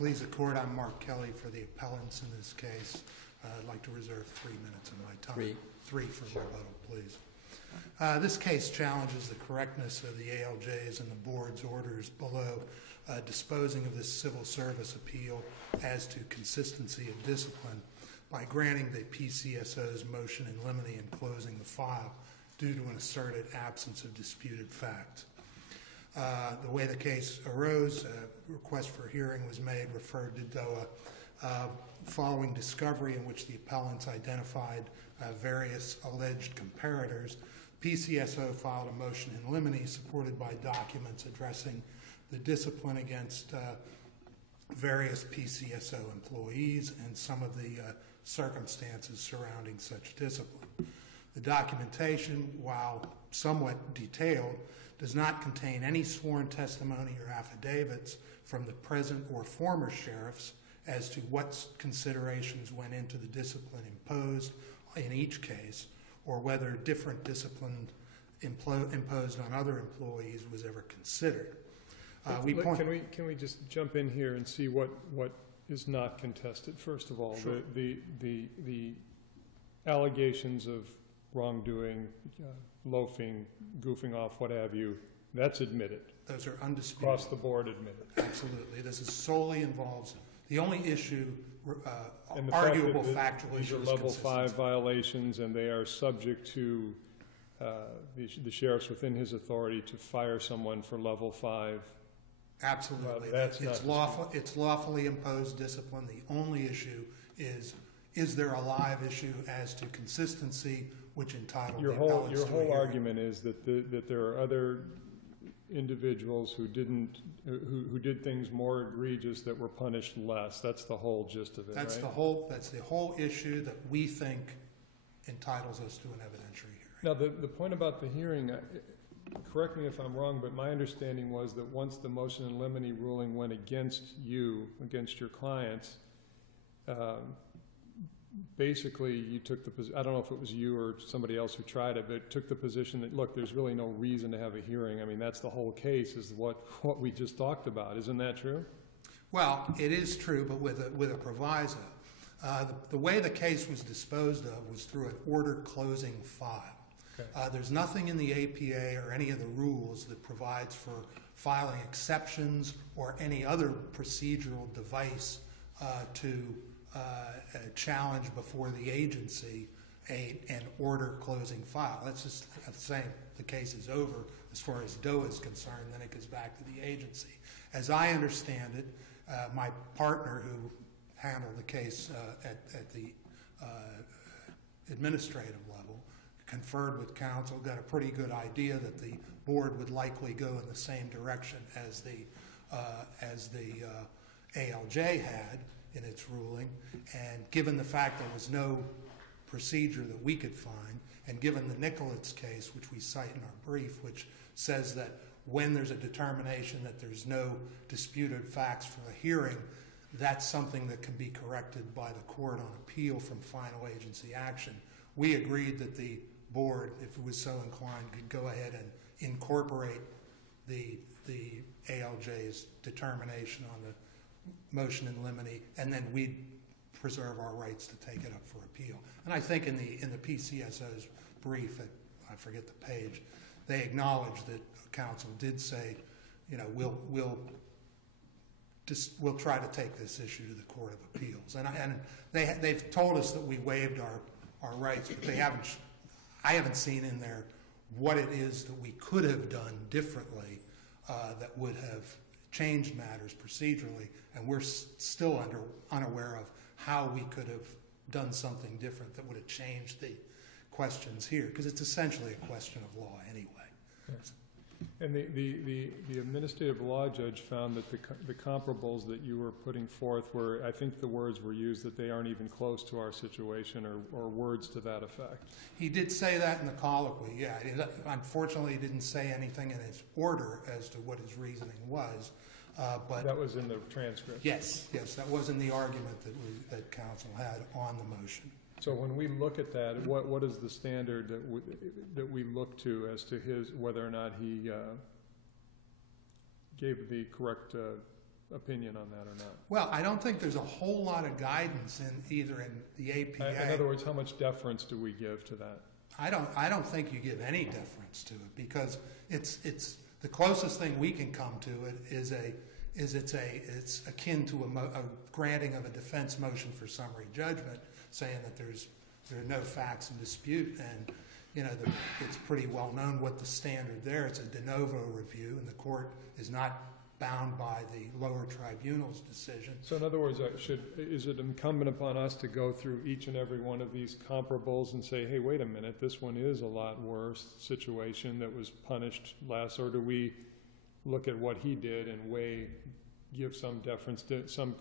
please the court, I'm Mark Kelly for the appellants in this case. I'd like to reserve 3 minutes of my time. Three for rebuttal, please. This case challenges the correctness of the ALJ's and the board's orders below disposing of this civil service appeal as to consistency of discipline by granting the PCSO's motion in limine and closing the file due to an asserted absence of disputed fact. The way the case arose, a request for hearing was made, referred to DOA, following discovery in which the appellants identified various alleged comparators. PCSO filed a motion in limine supported by documents addressing the discipline against various PCSO employees and some of the circumstances surrounding such discipline. The documentation, while somewhat detailed, does not contain any sworn testimony or affidavits from the present or former sheriffs as to what considerations went into the discipline imposed in each case, or whether different discipline imposed on other employees was ever considered. Can we just jump in here and see what is not contested? First of all, sure. the allegations of wrongdoing, loafing, goofing off, what have you, that's admitted. Those are undisputed. Across the board admitted. Absolutely. This is solely involves, the only issue, arguable factual issue, is level 5 violations, and they are subject to the sheriff's within his authority to fire someone for level 5. Absolutely. It's lawfully imposed discipline. The only issue is there a live issue as to consistency, which entitled the appellants to a hearing. Your whole argument is that there are other individuals who did things more egregious that were punished less. That's the whole gist of it. That's right? That's the whole issue that we think entitles us to an evidentiary hearing. Now, the point about the hearing, correct me if I'm wrong, but my understanding was that once the motion in limine ruling went against you, against your clients, basically you took the position, I don't know if it was you or somebody else who tried it, but took the position that, look, there's really no reason to have a hearing. I mean, that's the whole case, is what we just talked about. Isn't that true? Well, it is true, but with a proviso. The way the case was disposed of was through an order closing file. Okay. There's nothing in the APA or any of the rules that provides for filing exceptions or any other procedural device to challenge before the agency an order closing file. That's just saying the case is over as far as DOA is concerned, then it goes back to the agency. As I understand it, my partner who handled the case at the administrative level conferred with counsel, got a pretty good idea that the board would likely go in the same direction as the ALJ had in its ruling, and given the fact there was no procedure that we could find, and given the Nicholas case, which we cite in our brief, which says that when there's a determination that there's no disputed facts for a hearing, that's something that can be corrected by the court on appeal from final agency action. We agreed that the board, if it was so inclined, could go ahead and incorporate the ALJ's determination on the motion in limine, and then we'd preserve our rights to take it up for appeal. And I think in the PCSO's brief, I forget the page, they acknowledged that counsel did say, you know, we'll try to take this issue to the Court of Appeals. And they've told us that we waived our rights, but I haven't seen in there what it is that we could have done differently that would have changed matters procedurally, and we're still unaware of how we could have done something different that would have changed the questions here, because it's essentially a question of law anyway. Yes. And the administrative law judge found that the comparables that you were putting forth were, I think the words were used, that they aren't even close to our situation, or words to that effect. He did say that in the colloquy, yeah. Unfortunately, he didn't say anything in his order as to what his reasoning was. But that was in the transcript? Yes, that was in the argument that counsel had on the motion. So when we look at that, what is the standard that we look to as to whether or not he gave the correct opinion on that or not? Well, I don't think there's a whole lot of guidance in either in the APA. In other words, how much deference do we give to that? I don't think you give any deference to it, because it's the closest thing we can come to it is it's akin to a granting of a defense motion for summary judgment, saying that there are no facts in dispute, and it's pretty well known what the standard there. It's a de novo review, and the court is not bound by the lower tribunal's decision. So in other words, is it incumbent upon us to go through each and every one of these comparables and say, hey, wait a minute, this one is a lot worse situation that was punished less, or do we look at what he did and give some deference, some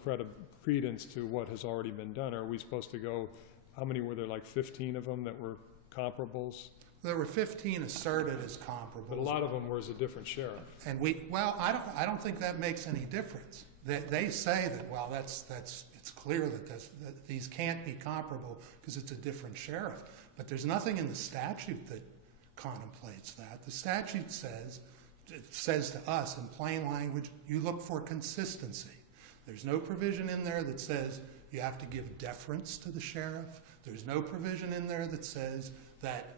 credence to what has already been done? Or are we supposed to go, how many were there, like 15 of them that were comparables? There were 15 asserted as comparables. But a lot of them were as a different sheriff. And I don't think that makes any difference. They say that, well, it's clear that these can't be comparable because it's a different sheriff. But there's nothing in the statute that contemplates that. The statute says to us in plain language, you look for consistency. There's no provision in there that says you have to give deference to the sheriff. There's no provision in there that says that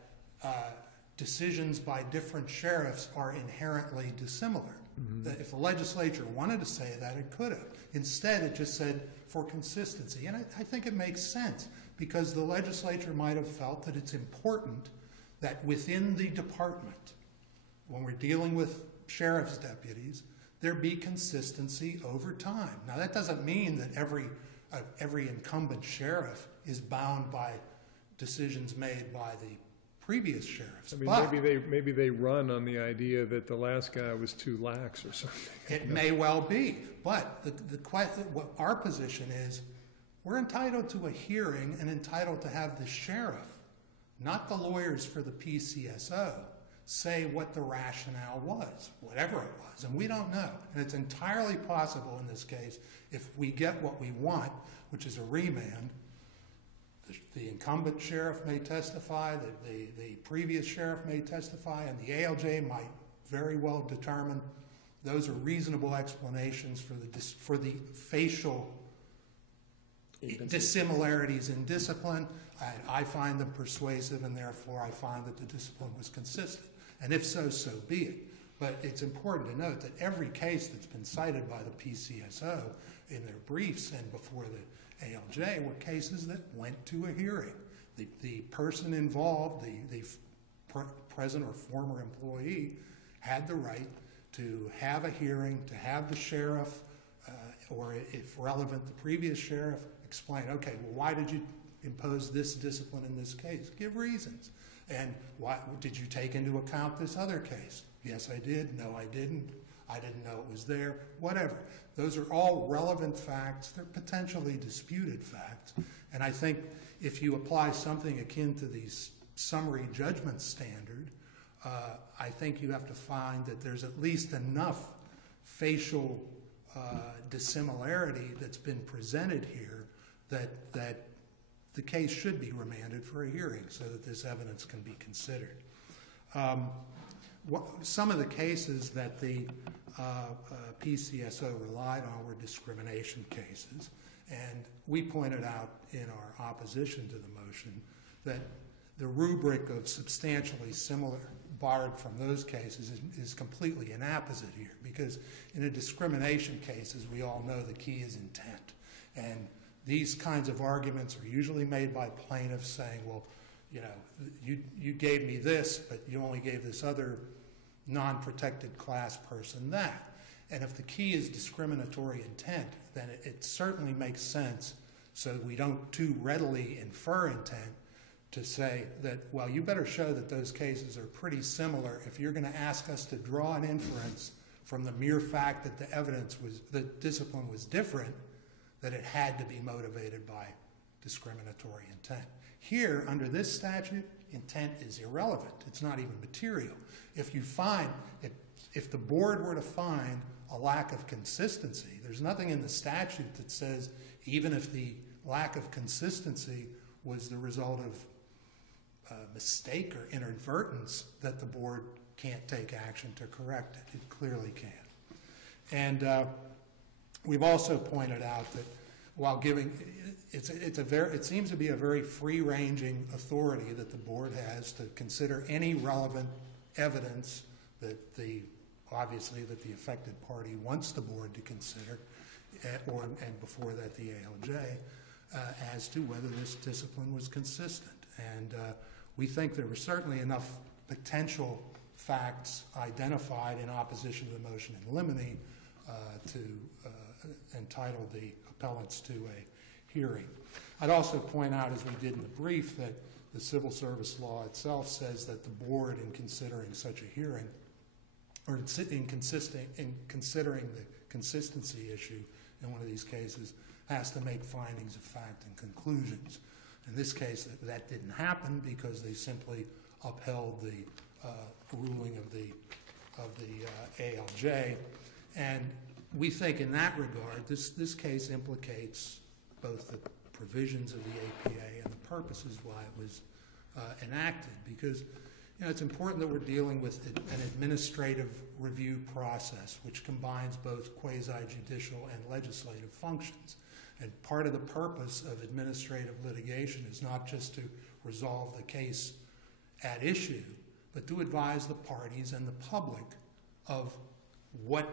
decisions by different sheriffs are inherently dissimilar. Mm-hmm. That if the legislature wanted to say that, it could have. Instead, it just said for consistency. And I think it makes sense, because the legislature might have felt that it's important that within the department, when we're dealing with sheriff's deputies, there be consistency over time. Now, that doesn't mean that every incumbent sheriff is bound by decisions made by the previous sheriffs. I mean, maybe they run on the idea that the last guy was too lax or something. It may well be, but what our position is, we're entitled to a hearing and entitled to have the sheriff, not the lawyers for the PCSO, say what the rationale was, whatever it was, and we don't know. And it's entirely possible in this case, if we get what we want, which is a remand, the incumbent sheriff may testify, the previous sheriff may testify, and the ALJ might very well determine those are reasonable explanations for the facial dissimilarities in discipline. I find them persuasive, and therefore I find that the discipline was consistent. And if so, so be it. But it's important to note that every case that's been cited by the PCSO in their briefs and before the ALJ were cases that went to a hearing. The person involved, the present or former employee, had the right to have a hearing, to have the sheriff, or if relevant, the previous sheriff, explain, okay, well, why did you impose this discipline in this case? Give reasons. And why did you take into account this other case? Yes, I did. No, I didn't. I didn't know it was there. Whatever. Those are all relevant facts. They're potentially disputed facts. And I think if you apply something akin to the summary judgment standard, I think you have to find that there's at least enough facial dissimilarity that's been presented here that the case should be remanded for a hearing so that this evidence can be considered. Some of the cases that the PCSO relied on were discrimination cases, and we pointed out in our opposition to the motion that the rubric of substantially similar barred from those cases is completely inapposite here, because in a discrimination case, as we all know, the key is intent. And these kinds of arguments are usually made by plaintiffs saying, well, you know, you gave me this, but you only gave this other non-protected class person that. And if the key is discriminatory intent, then it certainly makes sense, so we don't too readily infer intent, to say that, well, you better show that those cases are pretty similar if you're going to ask us to draw an inference from the mere fact that the evidence was, the discipline was different, that it had to be motivated by discriminatory intent. Here, under this statute, intent is irrelevant. It's not even material. If you find, if the board were to find a lack of consistency, there's nothing in the statute that says even if the lack of consistency was the result of mistake or inadvertence, that the board can't take action to correct it. It clearly can. And We've also pointed out that while giving, it seems to be a very free-ranging authority that the board has to consider any relevant evidence that obviously that the affected party wants the board to consider, and before that the ALJ, as to whether this discipline was consistent. And we think there were certainly enough potential facts identified in opposition to the motion in limine to entitle the appellants to a hearing. I'd also point out, as we did in the brief, that the civil service law itself says that the board, in considering such a hearing, or in considering the consistency issue in one of these cases, has to make findings of fact and conclusions. In this case, that didn't happen because they simply upheld the ruling of the ALJ. And we think in that regard, this case implicates both the provisions of the APA and the purposes why it was enacted, because it's important that we're dealing with an administrative review process which combines both quasi-judicial and legislative functions. And part of the purpose of administrative litigation is not just to resolve the case at issue, but to advise the parties and the public of what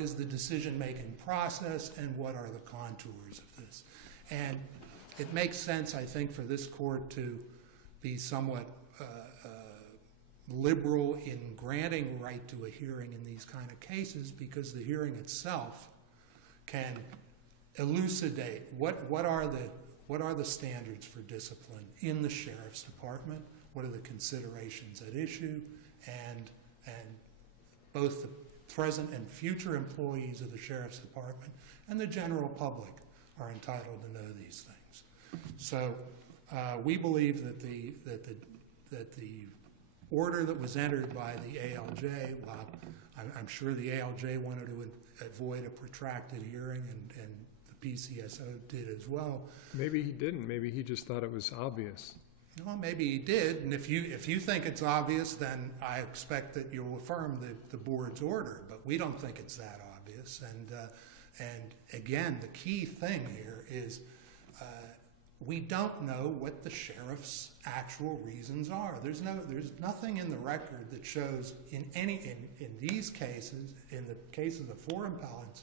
is the decision-making process and what are the contours of this. And it makes sense, I think, for this court to be somewhat liberal in granting right to a hearing in these kind of cases, because the hearing itself can elucidate what are the standards for discipline in the sheriff's department, what are the considerations at issue, and both the present and future employees of the sheriff's department and the general public are entitled to know these things. So we believe that the order that was entered by the ALJ, while I'm sure the ALJ wanted to avoid a protracted hearing, and the PCSO did as well. Maybe he didn't. Maybe he just thought it was obvious. Well, maybe he did, and if you think it's obvious, then I expect that you'll affirm the board's order. But we don't think it's that obvious. And again, the key thing here is we don't know what the sheriff's actual reasons are. There's nothing in the record that shows in these cases, in the case of the 4 appellants,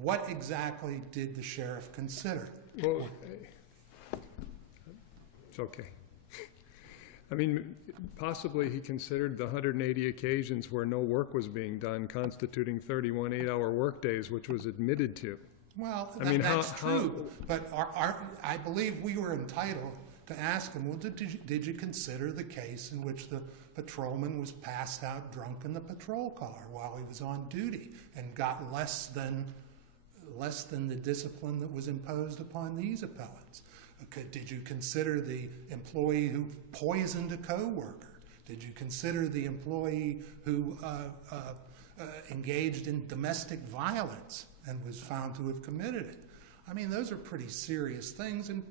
what exactly did the sheriff consider? Well, it's okay. I mean, possibly he considered the 180 occasions where no work was being done, constituting 31 8-hour workdays, which was admitted to. Well, that's true, but I believe we were entitled to ask him, well, did you consider the case in which the patrolman was passed out drunk in the patrol car while he was on duty and got less than the discipline that was imposed upon these appellants? Did you consider the employee who poisoned a coworker? Did you consider the employee who engaged in domestic violence and was found to have committed it? I mean, those are pretty serious things, and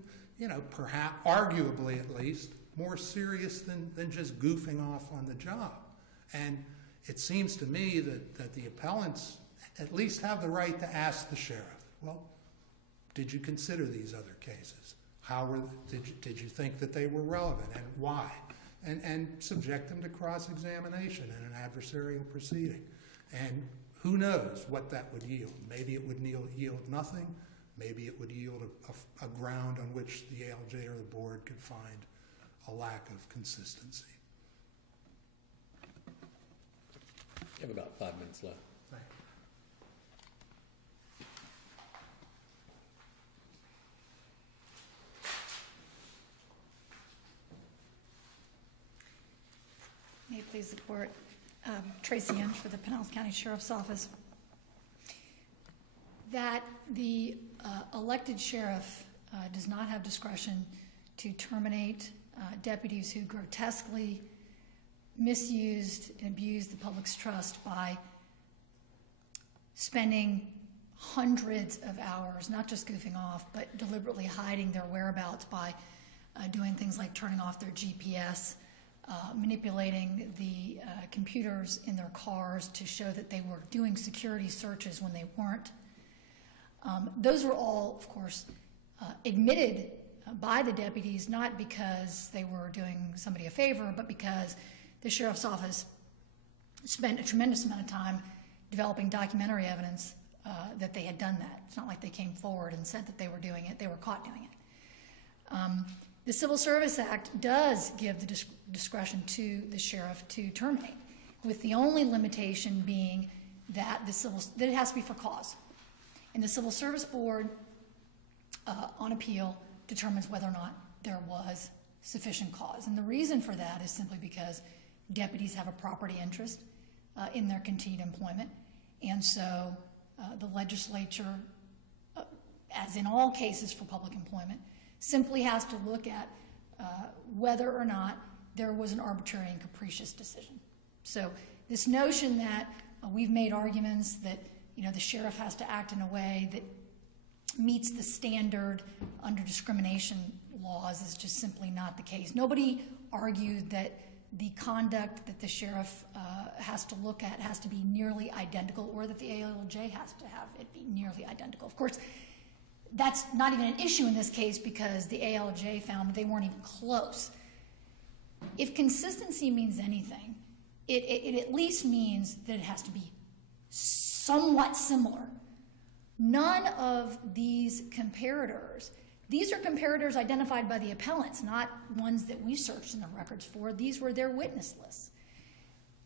perhaps, arguably at least, more serious than just goofing off on the job. And it seems to me that the appellants at least have the right to ask the sheriff, well, did you consider these other cases? Did you think that they were relevant, and why? And subject them to cross-examination in an adversarial proceeding. And who knows what that would yield? Maybe it would yield nothing. Maybe it would yield a ground on which the ALJ or the board could find a lack of consistency. You have about 5 minutes left. Thank you. May it please the court. Tracy Inch for the Pinellas County Sheriff's Office. That the elected sheriff does not have discretion to terminate deputies who grotesquely misused and abused the public's trust by spending hundreds of hours, not just goofing off, but deliberately hiding their whereabouts by doing things like turning off their GPS, manipulating the computers in their cars to show that they were doing security searches when they weren't, Those were all, of course, admitted by the deputies, not because they were doing somebody a favor, but because the sheriff's office spent a tremendous amount of time developing documentary evidence that they had done that. It's not like they came forward and said that they were doing it. They were caught doing it. The Civil Service Act does give the discretion to the sheriff to terminate, with the only limitation being that that it has to be for cause. And the Civil Service Board, on appeal, determines whether or not there was sufficient cause. And the reason for that is simply because deputies have a property interest in their continued employment. And so the legislature, as in all cases for public employment, simply has to look at whether or not there was an arbitrary and capricious decision. So this notion that we've made arguments that the sheriff has to act in a way that meets the standard under discrimination laws is just simply not the case. Nobody argued that the conduct that the sheriff has to look at has to be nearly identical, or that the ALJ has to have it be nearly identical. Of course, that's not even an issue in this case because the ALJ found that they weren't even close. If consistency means anything, it at least means that it has to be somewhat similar. None of these comparators, these are comparators identified by the appellants, not ones that we searched in the records for. These were their witness lists.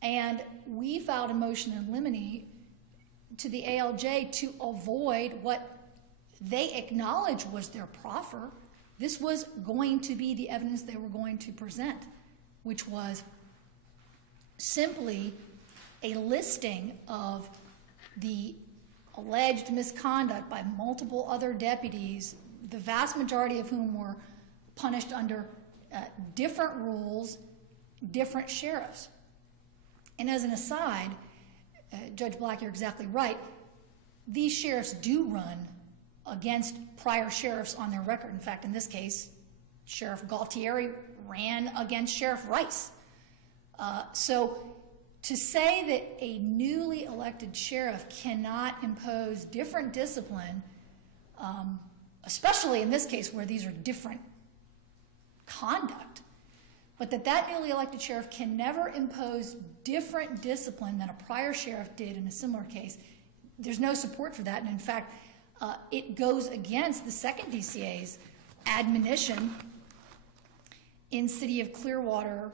And we filed a motion in limine to the ALJ to avoid what they acknowledged was their proffer. This was going to be the evidence they were going to present, which was simply a listing of the alleged misconduct by multiple other deputies, the vast majority of whom were punished under different rules, different sheriffs. And as an aside, Judge Black, you're exactly right. These sheriffs do run against prior sheriffs on their record. In fact, in this case, Sheriff Galtieri ran against Sheriff Rice. So to say that a newly elected sheriff cannot impose different discipline, especially in this case where these are different conduct, but that newly elected sheriff can never impose different discipline than a prior sheriff did in a similar case, there's no support for that. And in fact, it goes against the second DCA's admonition in City of Clearwater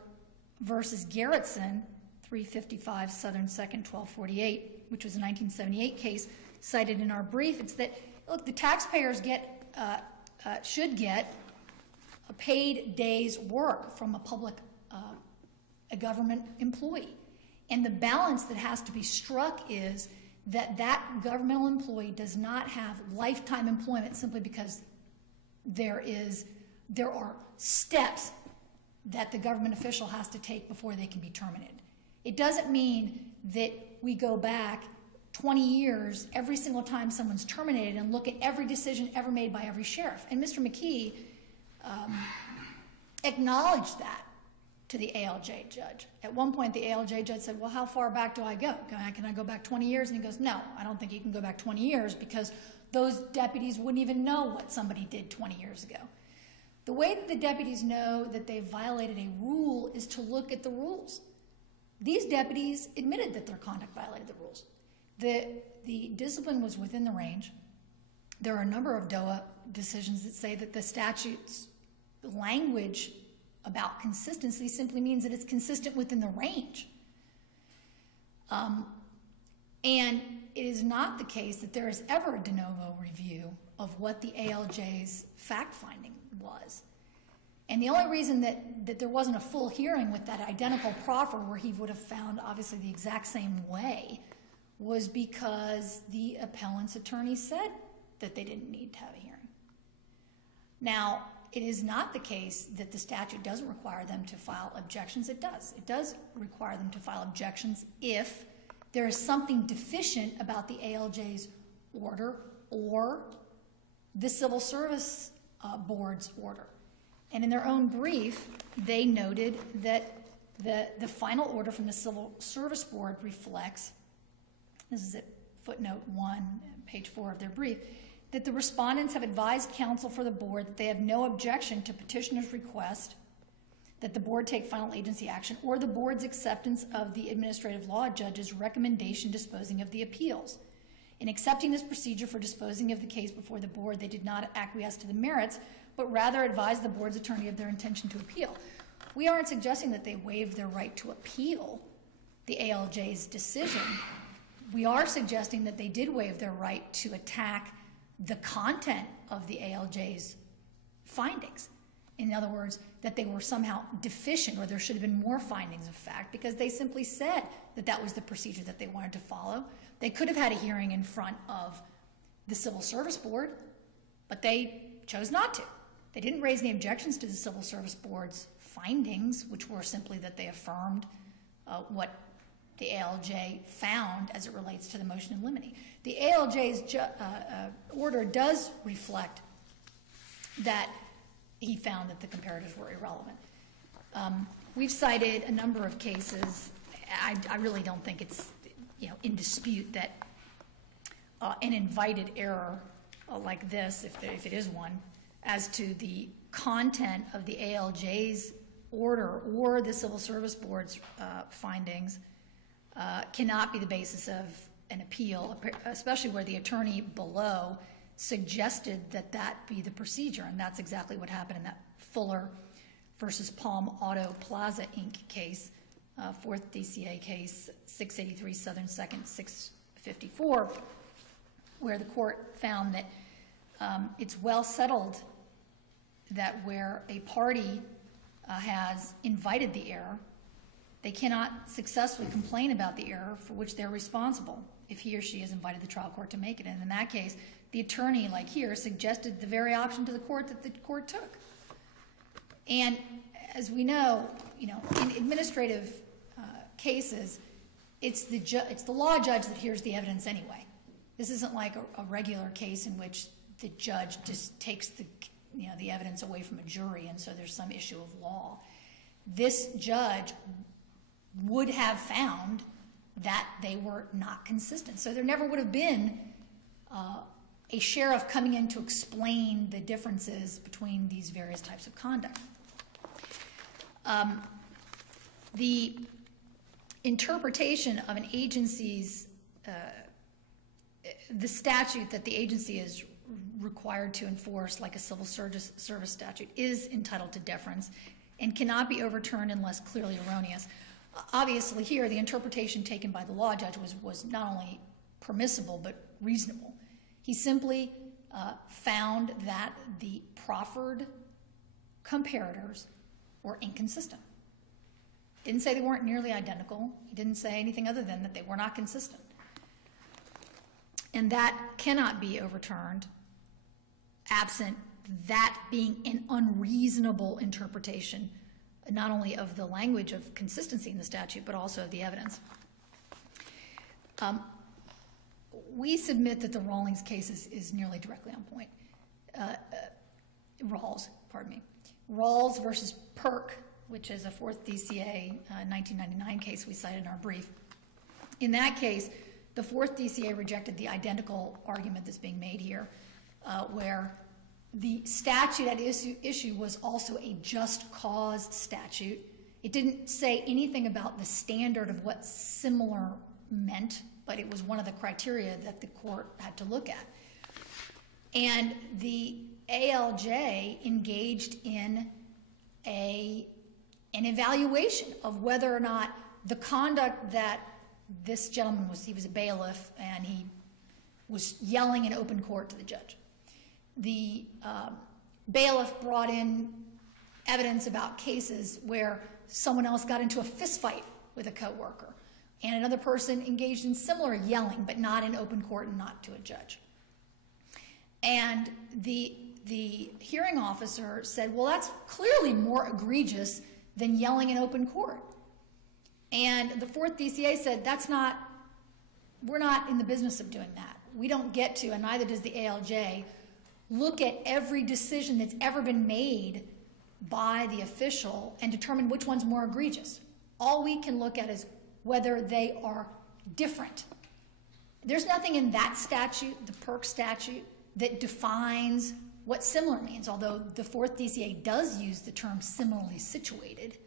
versus Garrettson, 355 Southern 2nd, 1248, which was a 1978 case cited in our brief. It's that, look, the taxpayers should get a paid day's work from a public, a government employee. And the balance that has to be struck is that governmental employee does not have lifetime employment simply because there are steps that the government official has to take before they can be terminated. It doesn't mean that we go back 20 years every single time someone's terminated and look at every decision ever made by every sheriff. And Mr. McKee acknowledged that to the ALJ judge. At one point, the ALJ judge said, well, how far back do I go? Can I go back 20 years? And he goes, no, I don't think you can go back 20 years because those deputies wouldn't even know what somebody did 20 years ago. The way that the deputies know that they've violated a rule is to look at the rules. These deputies admitted that their conduct violated the rules. The discipline was within the range. There are a number of DOA decisions that say that the statute's language about consistency simply means that it's consistent within the range. And it is not the case that there is ever a de novo review of what the ALJ's fact-finding was. And the only reason that there wasn't a full hearing with that identical proffer where he would have found obviously the exact same way was because the appellant's attorney said that they didn't need to have a hearing. Now, it is not the case that the statute doesn't require them to file objections. It does. It does require them to file objections if there is something deficient about the ALJ's order or the Civil Service Board's order. And in their own brief, they noted that the final order from the Civil Service Board reflects, this is at footnote 1, page 4 of their brief, that the respondents have advised counsel for the board that they have no objection to petitioner's request that the board take final agency action or the board's acceptance of the administrative law judge's recommendation disposing of the appeals. In accepting this procedure for disposing of the case before the board, they did not acquiesce to the merits, but rather advised the board's attorney of their intention to appeal. We aren't suggesting that they waived their right to appeal the ALJ's decision. We are suggesting that they did waive their right to attack the content of the ALJ's findings. In other words, that they were somehow deficient or there should have been more findings of fact because they simply said that that was the procedure that they wanted to follow. They could have had a hearing in front of the Civil Service Board, but they chose not to. They didn't raise any objections to the Civil Service Board's findings, which were simply that they affirmed what the ALJ found as it relates to the motion in limine. The ALJ's order does reflect that he found that the comparatives were irrelevant. We've cited a number of cases. I really don't think it's in dispute that an invited error like this, if it is one, as to the content of the ALJ's order or the Civil Service Board's findings cannot be the basis of an appeal, especially where the attorney below suggested that that be the procedure, and that's exactly what happened in that Fuller versus Palm Auto Plaza, Inc. case, 4th DCA case, 683 Southern 2nd, 654, where the court found that it's well settled that where a party has invited the error, they cannot successfully complain about the error for which they're responsible if he or she has invited the trial court to make it. And in that case, the attorney, like here, suggested the very option to the court that the court took. And as we know, in administrative cases, it's the law judge that hears the evidence anyway. This isn't like a regular case in which the judge just takes the evidence away from a jury, and so there's some issue of law. This judge would have found that they were not consistent. So there never would have been a sheriff coming in to explain the differences between these various types of conduct. The interpretation of an agency's, the statute that the agency is required to enforce, like a civil service statute, is entitled to deference and cannot be overturned unless clearly erroneous. Obviously here, the interpretation taken by the law judge was not only permissible but reasonable. He simply found that the proffered comparators were inconsistent. Didn't say they weren't nearly identical. He didn't say anything other than that they were not consistent. And that cannot be overturned absent that being an unreasonable interpretation, not only of the language of consistency in the statute, but also of the evidence. We submit that the Rawlings case is nearly directly on point. Rawls versus Perk, which is a 4th DCA 1999 case we cited in our brief. In that case, the 4th DCA rejected the identical argument that's being made here, where the statute at issue was also a just cause statute. It didn't say anything about the standard of what similar meant, but it was one of the criteria that the court had to look at. And the ALJ engaged in an evaluation of whether or not the conduct that this gentleman he was a bailiff, and he was yelling in open court to the judge. The bailiff brought in evidence about cases where someone else got into a fist fight with a coworker, and another person engaged in similar yelling, but not in open court and not to a judge. And the hearing officer said, well, that's clearly more egregious than yelling in open court. And the 4th DCA said, we're not in the business of doing that. We don't get to, and neither does the ALJ, look at every decision that's ever been made by the official and determine which one's more egregious. All we can look at is whether they are different. There's nothing in that statute, the Perk statute, that defines what similar means, although the 4th DCA does use the term similarly situated.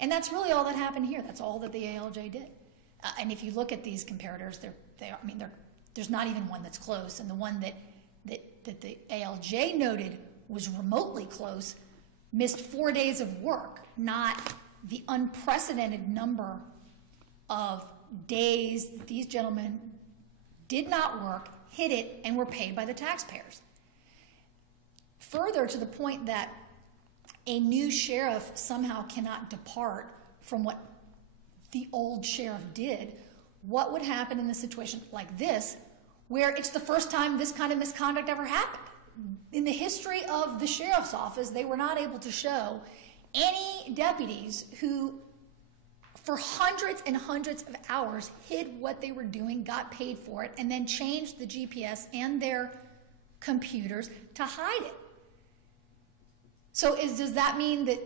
And that's really all that happened here. That's all that the ALJ did. And if you look at these comparators, there's not even one that's close. And the one that the ALJ noted was remotely close missed 4 days of work, not the unprecedented number of days that these gentlemen did not work, hid it, and were paid by the taxpayers. Further, to the point that a new sheriff somehow cannot depart from what the old sheriff did, what would happen in a situation like this, where it's the first time this kind of misconduct ever happened? In the history of the sheriff's office, they were not able to show any deputies who, for hundreds and hundreds of hours, hid what they were doing, got paid for it, and then changed the GPS and their computers to hide it. So does that mean that,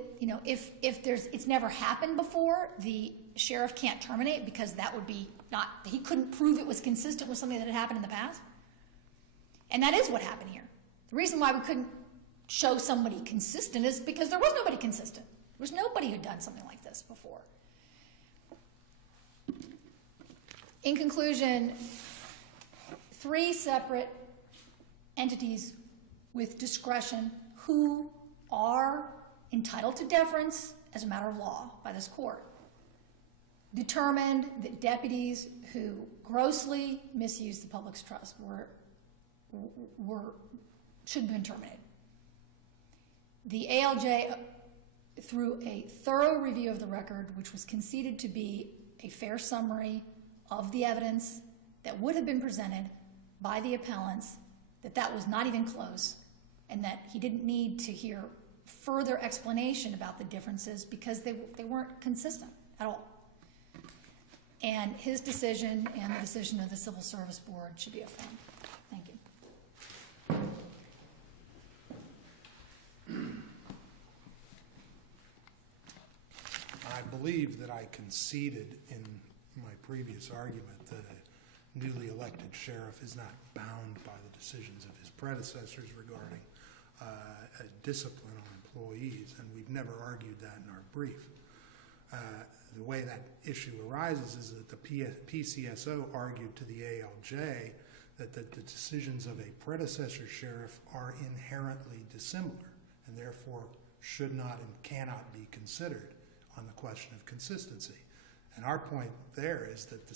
if it's never happened before, the sheriff can't terminate because that would be he couldn't prove it was consistent with something that had happened in the past? And that is what happened here. The reason why we couldn't show somebody consistent is because there was nobody consistent. There was nobody who'd done something like this before. In conclusion, 3 separate entities with discretion who are entitled to deference as a matter of law by this court determined that deputies who grossly misused the public's trust should have been terminated. The ALJ, through a thorough review of the record, which was conceded to be a fair summary of the evidence that would have been presented by the appellants, that was not even close, and that he didn't need to hear further explanation about the differences because they weren't consistent at all. And his decision and the decision of the Civil Service Board should be affirmed. Thank you. I believe that I conceded in my previous argument that a newly elected sheriff is not bound by the decisions of his predecessors regarding discipline on employees, and we've never argued that in our brief. The way that issue arises is that the PCSO argued to the ALJ that the decisions of a predecessor sheriff are inherently dissimilar and therefore should not and cannot be considered on the question of consistency. And our point there is that the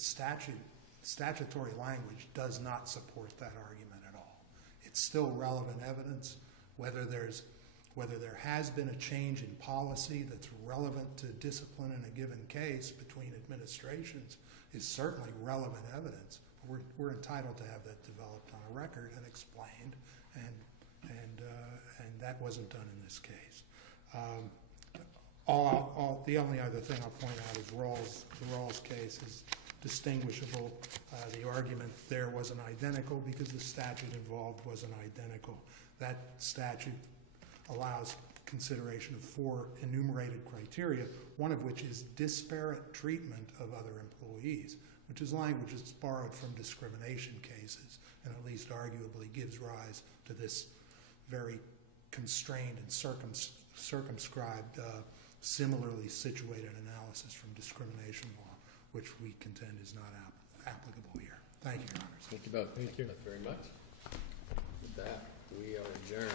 statutory language does not support that argument at all. It's still relevant evidence. Whether there has been a change in policy that's relevant to discipline in a given case between administrations is certainly relevant evidence. We're entitled to have that developed on a record and explained, and that wasn't done in this case. The only other thing I'll point out is the Rawls case is distinguishable. The argument there wasn't identical because the statute involved wasn't identical. That statute allows consideration of 4 enumerated criteria, one of which is disparate treatment of other employees, which is language that's borrowed from discrimination cases and at least arguably gives rise to this very constrained and circumscribed similarly situated analysis from discrimination law, which we contend is not applicable here. Thank you, Your Honors. Thank you both. Thank you both very much. With that, we are adjourned.